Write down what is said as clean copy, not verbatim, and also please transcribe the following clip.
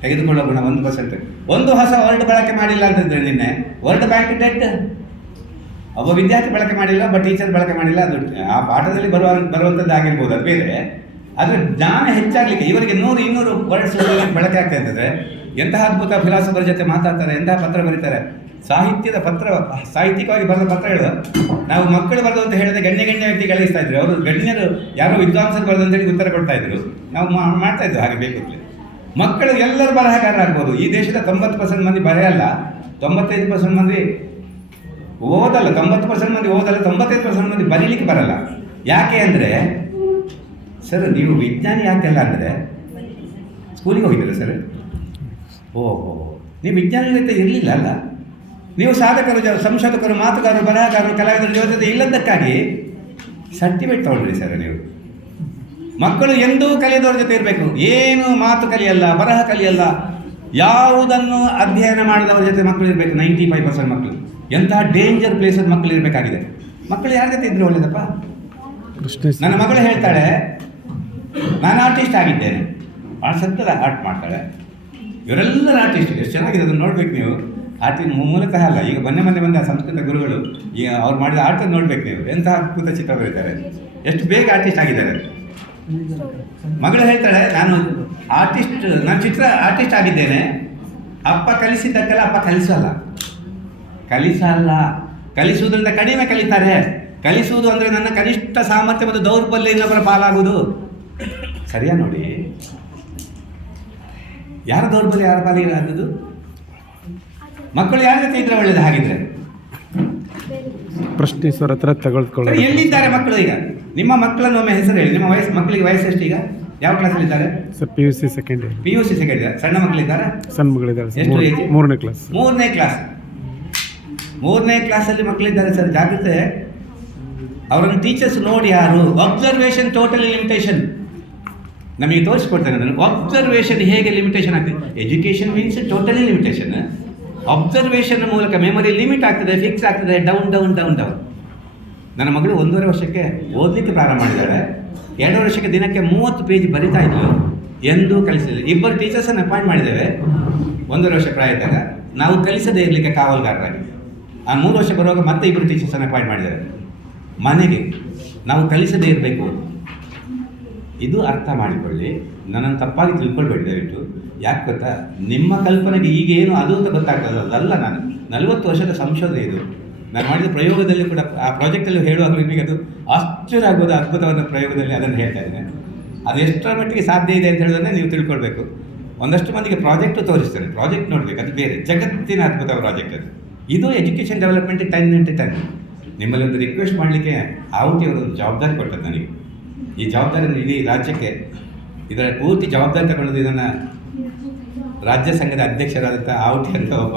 ತೆಗೆದುಕೊಳ್ಳೋ ಗುಣ 1%. ಒಂದು ಹೊಸ ವರ್ಡ್ ಬಳಕೆ ಮಾಡಿಲ್ಲ ಅಂತಂದ್ರೆ ನಿನ್ನೆ ವರ್ಡ್ ಬ್ಯಾಂಕ್ ಡೆಟ್. ಒಬ್ಬ ವಿದ್ಯಾರ್ಥಿ ಬಳಕೆ ಮಾಡಿಲ್ಲ, ಒಬ್ಬ ಟೀಚರ್ ಬಳಕೆ ಮಾಡಿಲ್ಲ, ಅದು ಆ ಪಾಠದಲ್ಲಿ ಬರುವಂಥದ್ದು ಆಗಿರ್ಬೋದು, ಅದು ಬೇರೆ. ಆದರೆ ಜ್ಞಾನ ಹೆಚ್ಚಾಗಲಿಕ್ಕೆ ಇವರಿಗೆ 100-200 ವರ್ಡ್ಸ್ ಬಳಕೆ ಆಗ್ತಾ ಅಂತಂದರೆ ಎಂತಹ ಅದ್ಭುತ ಫಿಲಾಸಫರ್ ಜೊತೆ ಮಾತಾಡ್ತಾರೆ, ಎಂತಹ ಪತ್ರ ಬರೀತಾರೆ. ಸಾಹಿತ್ಯಿಕವಾಗಿ ಬರೆದ ಪತ್ರಗಳು ನಾವು ಮಕ್ಕಳು ಬರೆದು ಅಂತ ಹೇಳಿದ್ರೆ ಗಣ್ಯ ವ್ಯಕ್ತಿ ಗಳಿಸ್ತಾ ಇದ್ರು. ಅವರು ಗಣ್ಯರು ಯಾರೋ ವಿದ್ವಾಂಸರು ಬರೆದು ಅಂತೇಳಿ ಉತ್ತರ ಕೊಡ್ತಾ ಇದ್ರು. ನಾವು ಮಾಡ್ತಾ ಇದ್ವಿ ಹಾಗೆ ಬೇಕು. ಮಕ್ಕಳು ಎಲ್ಲರೂ ಬರಹಗಾರರಾಗ್ಬೋದು. ಈ ದೇಶದ 90% ಮಂದಿ ಬರೆಯಲ್ಲ, 95% ಮಂದಿ ಓದಲ್ಲ, 90% ಮಂದಿ ಓದಲ್ಲ, 95% ಮಂದಿ ಬರೀಲಿಕ್ಕೆ ಬರಲ್ಲ. ಯಾಕೆ ಅಂದರೆ, ಸರ್ ನೀವು ವಿಜ್ಞಾನಿ ಯಾಕೆಲ್ಲ ಅಂದರೆ ಸ್ಕೂಲಿಗೆ ಹೋಗಿದ್ದೀರ ಸರ್? ಓಹೋ, ನೀವು ವಿಜ್ಞಾನಿ ಜೊತೆ ಇರಲಿಲ್ಲ ಅಲ್ಲ, ನೀವು ಸಾಧಕರು, ಸಂಶೋಧಕರು, ಮಾತುಗಾರರು, ಬರಹಗಾರರು, ಕಲಾವಿದರು ಜೊತೆ ಇಲ್ಲದಕ್ಕಾಗಿ ಸರ್ಟಿಫಿಕೇಟ್ ತೊಗೊಂಡ್ರಿ ಸರ್ ನೀವು. ಮಕ್ಕಳು ಎಂದೂ ಕಲಿಯದವ್ರ ಜೊತೆ ಇರಬೇಕು. ಏನು ಮಾತು ಕಲಿಯಲ್ಲ, ಬರಹ ಕಲಿಯಲ್ಲ, ಯಾವುದನ್ನು ಅಧ್ಯಯನ ಮಾಡಿದವ್ರ ಜೊತೆ ಮಕ್ಕಳು ಇರಬೇಕು. 95% ಮಕ್ಕಳು ಎಂತಹ ಡೇಂಜರ್ ಪ್ಲೇಸಲ್ಲಿ ಮಕ್ಕಳು ಇರಬೇಕಾಗಿದೆ. ಮಕ್ಕಳು ಯಾರ ಜೊತೆ ಇದ್ರೆ ಒಳ್ಳೇದಪ್ಪ? ನನ್ನ ಮಗಳು ಹೇಳ್ತಾಳೆ, ನಾನು ಆರ್ಟಿಸ್ಟ್ ಆಗಿದ್ದೇನೆ, ಭಾಳ ಸತ್ತದ ಆರ್ಟ್ ಮಾಡ್ತಾಳೆ. ಇವರೆಲ್ಲರ ಆರ್ಟಿಸ್ಟ್, ಎಷ್ಟು ಚೆನ್ನಾಗಿದೆ ಅದನ್ನು ನೋಡ್ಬೇಕು ನೀವು. ಆರ್ಟಿನ ಮೂಲತಃ ಅಲ್ಲ, ಈಗ ಮೊನ್ನೆ ಬಂದ ಸಂಸ್ಕೃತ ಗುರುಗಳು ಈಗ ಅವ್ರು ಮಾಡಿದ ಆರ್ಟನ್ನು ನೋಡ್ಬೇಕು ನೀವು. ಎಂತಹ ಅದ್ಭುತ ಚಿತ್ರ ಬರೀತಾರೆ, ಎಷ್ಟು ಬೇಗ ಆರ್ಟಿಸ್ಟ್ ಆಗಿದ್ದಾರೆ. ಮಗಳು ಹೇಳ್ತಾಳೆ, ನಾನು ಆರ್ಟಿಸ್ಟ್ ಆಗಿದ್ದೇನೆ. ಅಪ್ಪ ಕಲಿಸಿದ್ದಕ್ಕೆಲ್ಲ ಅಪ್ಪ ಕಲಿಸಲ್ಲ. ಕಲಿಸುವುದರಿಂದ ಕಡಿಮೆ ಕಲಿತಾರೆ. ಕಲಿಸುವುದು ಅಂದರೆ ನನ್ನ ಕನಿಷ್ಠ ಸಾಮರ್ಥ್ಯ ಮತ್ತು ದೌರ್ಬಲ್ಯ ಇನ್ನೊಬ್ಬರ ಪಾಲಾಗುವುದು. ಸರಿಯಾ ನೋಡಿ, ಯಾರ ದೌರ್ಬಲ್ಯ ಯಾರ ಪಾಲಿಗೆ ಆಗುವುದು? ಮಕ್ಕಳು ಯಾರ ಜೊತೆ ಇದ್ರೆ ಒಳ್ಳೇದು? ಹಾಗಿದ್ರೆ ಪ್ರಶ್ನೆ ಸರ್ ಹತ್ರ ತಗೊಳ್ಕೊಳ್ಳಿ. ಎಲ್ಲಿದ್ದಾರೆ ಮಕ್ಕಳು? ಈಗ ನಿಮ್ಮ ಮಕ್ಕಳನ್ನು ಒಮ್ಮೆ ಹೆಸರು ಹೇಳಿ. ನಿಮ್ಮ ಮಕ್ಕಳಿಗೆ ವಯಸ್ಸು ಎಷ್ಟು ಈಗ? ಯಾವ ಕ್ಲಾಸಲ್ಲಿದ್ದಾರೆ? Sir PUC second year. ಸಣ್ಣ ಮಕ್ಕಳಿದ್ದಾರೆ? ಸಣ್ಣ ಮಗಳಿದ್ದಾರೆ. ಎಷ್ಟು ಏಜ್? 3ನೇ ಕ್ಲಾಸ್. 3ನೇ ಕ್ಲಾಸಲ್ಲಿ ಮಕ್ಕಳಿದ್ದಾರೆ ಸರ್. ಜಾಗ್ರತೆ. ಅವರನ್ನು ಟೀಚರ್ಸ್ ನೋಡಿ ಯಾರು? Observation totally limitation. ನಮಗೆ ತೋರಿಸ್ಕೊಡ್ತಾರೆ ನಾನು ಅಬ್ಸರ್ವೇಷನ್ ಹೇಗೆ ಲಿಮಿಟೇಷನ್ ಆಗ್ತದೆ. Education means totally limitation. Observation ಮೂಲಕ ಮೆಮೊರಿ ಲಿಮಿಟ್ ಆಗ್ತದೆ, ಫಿಕ್ಸ್ ಆಗ್ತದೆ, ಡೌನ್. ನನ್ನ ಮಗಳು 1.5 ವರ್ಷಕ್ಕೆ ಓದಲಿಕ್ಕೆ ಪ್ರಾರಂಭ ಮಾಡಿದ್ದಾಳೆ. 2 ವರ್ಷಕ್ಕೆ ದಿನಕ್ಕೆ 30 ಪೇಜ್ ಬರಿತಾ ಇದ್ಲು. ಎಂದೂ ಕಲಿಸಲಿಲ್ಲ. 2 ಟೀಚರ್ಸನ್ನು ಅಪಾಯಿಂಟ್ ಮಾಡಿದ್ದೇವೆ 1.5 ವರ್ಷ ಪ್ರಾಯ ಇದ್ದಾಗ. ನಾವು ಕಲಿಸದೇ ಇರಲಿಕ್ಕೆ ಕಾವಲ್ಗಾರರಾಗಿ. ಆ 3 ವರ್ಷ ಬರುವಾಗ ಮತ್ತೆ 2 ಟೀಚರ್ಸನ್ನು ಅಪಾಯಿಂಟ್ ಮಾಡಿದ್ದಾರೆ ಮನೆಗೆ. ನಾವು ಕಲಿಸದೇ ಇರಬೇಕು. ಇದು ಅರ್ಥ ಮಾಡಿಕೊಳ್ಳಿ. ನನ್ನನ್ನು ತಪ್ಪಾಗಿ ತಿಳ್ಕೊಳ್ಬೇಡಿ ದಯವಿಟ್ಟು. ಯಾಕೆ ಗೊತ್ತಾ, ನಿಮ್ಮ ಕಲ್ಪನೆಗೆ ಈಗೇನು ಅದು ಅಂತ ಗೊತ್ತಾಗ್ತದೆ. ಅದಲ್ಲ, ನಾನು 40 ವರ್ಷದ ಸಂಶೋಧನೆ ಇದು. ನಾನು ಮಾಡಿದ ಪ್ರಯೋಗದಲ್ಲಿ ಕೂಡ, ಆ ಪ್ರಾಜೆಕ್ಟಲ್ಲಿ ಹೇಳುವಾಗಲೂ ನಿಮಗೆ ಅದು ಆಶ್ಚರ್ಯ ಆಗ್ಬೋದು. ಅದ್ಭುತವಾದ ಪ್ರಯೋಗದಲ್ಲಿ ಅದನ್ನು ಹೇಳ್ತಾ ಇದ್ದೇನೆ. ಅದು ಎಷ್ಟರ ಮಟ್ಟಿಗೆ ಸಾಧ್ಯ ಇದೆ ಅಂತ ಹೇಳೋದನ್ನೇ ನೀವು ತಿಳ್ಕೊಳ್ಬೇಕು. ಒಂದಷ್ಟು ಮಂದಿಗೆ ಪ್ರಾಜೆಕ್ಟು ತೋರಿಸ್ತೇನೆ, ಪ್ರಾಜೆಕ್ಟ್ ನೋಡಬೇಕು, ಅದು ಬೇರೆ ಜಗತ್ತಿನ ಅದ್ಭುತ ಪ್ರಾಜೆಕ್ಟ್ ಅದು. ಇದು ಎಜುಕೇಷನ್ ಡೆವಲಪ್ಮೆಂಟ್ 10x10. ನಿಮ್ಮಲ್ಲಿ ಒಂದು ರಿಕ್ವೆಸ್ಟ್ ಮಾಡಲಿಕ್ಕೆ ಆವಟಿಯವರು ಒಂದು ಜವಾಬ್ದಾರಿ ಕೊಟ್ಟದ್ದು ನನಗೆ. ಈ ಜವಾಬ್ದಾರಿಯನ್ನು ಇಡೀ ರಾಜ್ಯಕ್ಕೆ, ಇದರ ಪೂರ್ತಿ ಜವಾಬ್ದಾರಿ ತಗೊಳ್ಳೋದು ಇದನ್ನು ರಾಜ್ಯ ಸಂಘದ ಅಧ್ಯಕ್ಷರಾದಂಥ ಆವಟಿ ಅಂತ ಒಬ್ಬ